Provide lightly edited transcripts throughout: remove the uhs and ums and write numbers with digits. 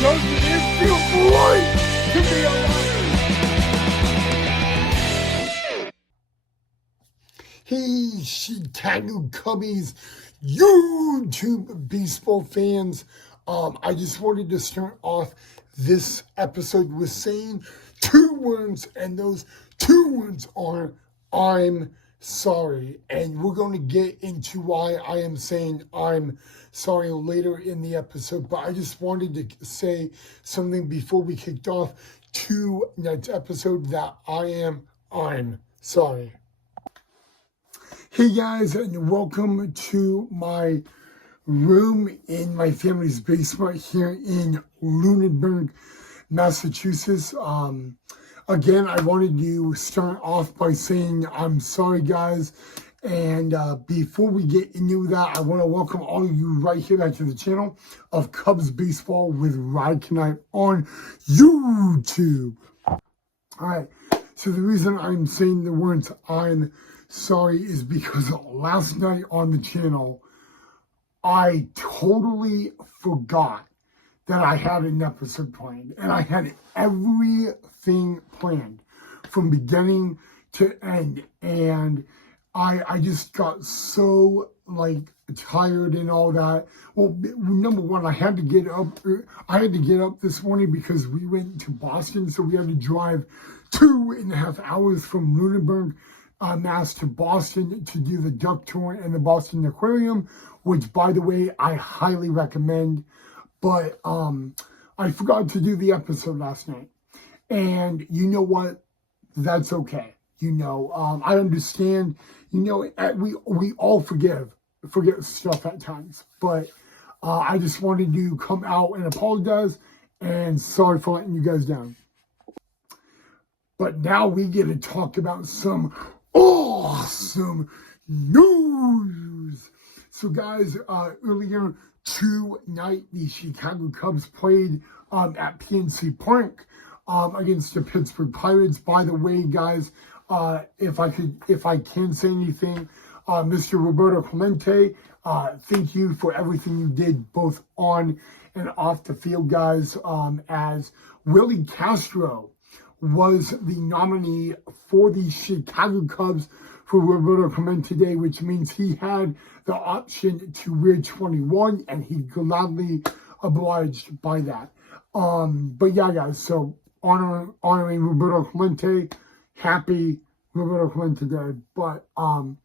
Doesn't it feel great to be alive? Hey, Chicago Cubbies, YouTube baseball fans. I just wanted to start off this episode with saying two words, and those two words are I'm sorry. And we're going to get into why I am saying I'm sorry later in the episode, but I just wanted to say something before we kicked off tonight's episode that I'm sorry. Hey guys, and welcome to my room in my family's basement here in Lunenburg, Massachusetts. Again, I wanted to start off by saying I'm sorry, guys. And before we get into that, I want to welcome all of you right here back to the channel of Cubs Baseball with Ride Knight on YouTube. All right, so the reason I'm saying the words I'm sorry is because last night on the channel, I totally forgot that I had an episode planned, and I had everything planned from beginning to end, and I just got so tired and all that. Well, number one, I had to get up this morning because we went to Boston, so we had to drive 2.5 hours from Lunenburg, Mass to Boston to do the duck tour and the Boston Aquarium, which, by the way, I highly recommend. But I forgot to do the episode last night. And you know what? That's okay. I understand. We all forget stuff at times. But I just wanted to come out and apologize. And sorry for letting you guys down. But now we get to talk about some awesome news. So guys, earlier tonight, the Chicago Cubs played at PNC Park against the Pittsburgh Pirates. By the way, guys, if I can say anything, Mr. Roberto Clemente, thank you for everything you did both on and off the field, guys, as Willie Castro was the nominee for the Chicago Cubs for Roberto Clemente Day, which means he had the option to wear 21, and he gladly obliged by that. But yeah, guys, so honoring Roberto Clemente, happy Roberto Clemente Day. But all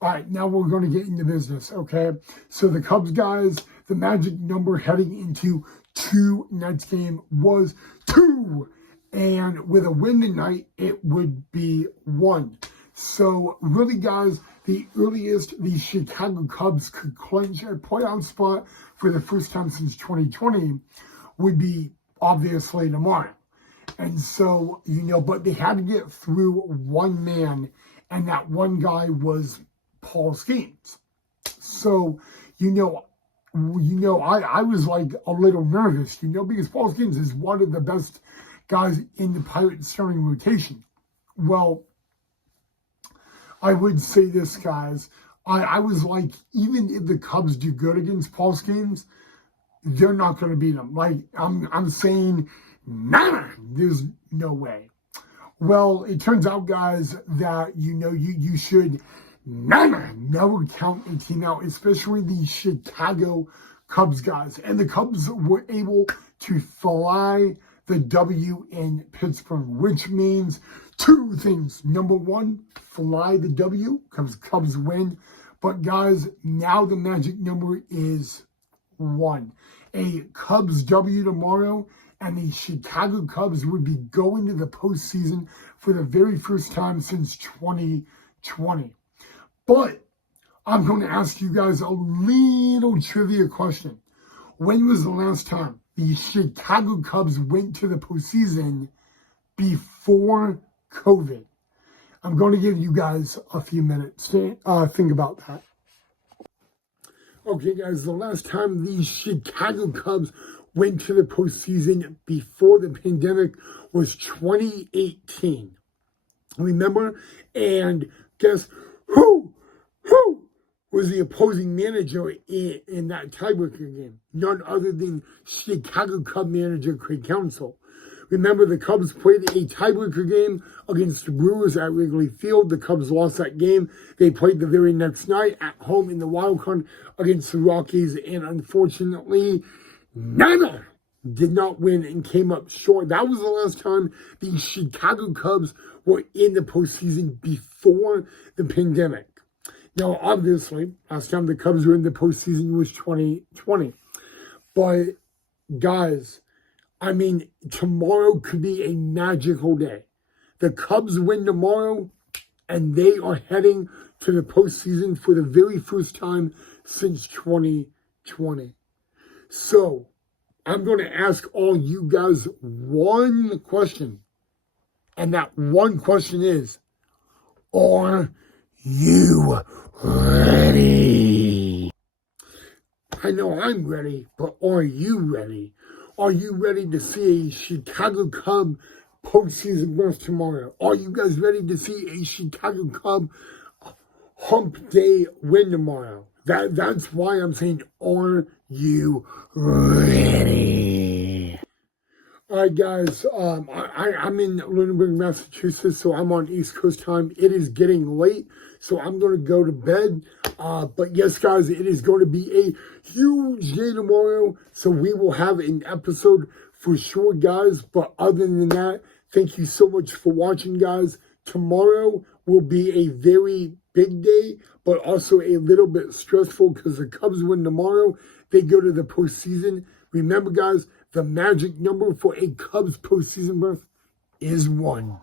right, now we're going to get into business, okay? So the Cubs, guys, the magic number heading into tonight's game was 2. And with a win tonight, it would be 1. So really, guys, the earliest the Chicago Cubs could clinch a playoff spot for the first time since 2020 would be obviously tomorrow. And so, but they had to get through one man, and that one guy was Paul Skeens. So, I was a little nervous, because Paul Skeens is one of the best guys in the Pirates starting rotation. Well, I would say this, guys. I was even if the Cubs do good against Paul Skeens, they're not going to beat them. I'm saying, nah, there's no way. Well, it turns out, guys, that you should never count a team out, especially the Chicago Cubs, guys. And the Cubs were able to fly the W in Pittsburgh, which means 2 things. Number one, fly the W, because Cubs win. But guys, now the magic number is 1. A Cubs W tomorrow, and the Chicago Cubs would be going to the postseason for the very first time since 2020. But I'm going to ask you guys a little trivia question. When was the last time the Chicago Cubs went to the postseason before COVID? I'm going to give you guys a few minutes to think about that. Okay, guys, the last time the Chicago Cubs went to the postseason before the pandemic was 2018. Remember? And guess who was the opposing manager in that tiebreaker game. None other than Chicago Cub manager Craig Counsell. Remember, the Cubs played a tiebreaker game against the Brewers at Wrigley Field. The Cubs lost that game. They played the very next night at home in the wild card against the Rockies, and unfortunately, neither did not win and came up short. That was the last time the Chicago Cubs were in the postseason before the pandemic. Now, obviously, last time the Cubs were in the postseason was 2020. But, guys, I mean, tomorrow could be a magical day. The Cubs win tomorrow, and they are heading to the postseason for the very first time since 2020. So, I'm going to ask all you guys one question. And that one question is, are you ready? I know I'm ready, but are you ready? Are you ready to see a Chicago Cub postseason berth tomorrow? Are you guys ready to see a Chicago Cub hump day win tomorrow? That's why I'm saying, are you ready? All right, guys, I'm in Lunenburg, Massachusetts, so I'm on East Coast time. It is getting late, so I'm going to go to bed. But yes, guys, it is going to be a huge day tomorrow, so we will have an episode for sure, guys. But other than that, thank you so much for watching, guys. Tomorrow will be a very big day, but also a little bit stressful because the Cubs win tomorrow. They go to the postseason. Remember, guys, the magic number for a Cubs postseason berth is 1.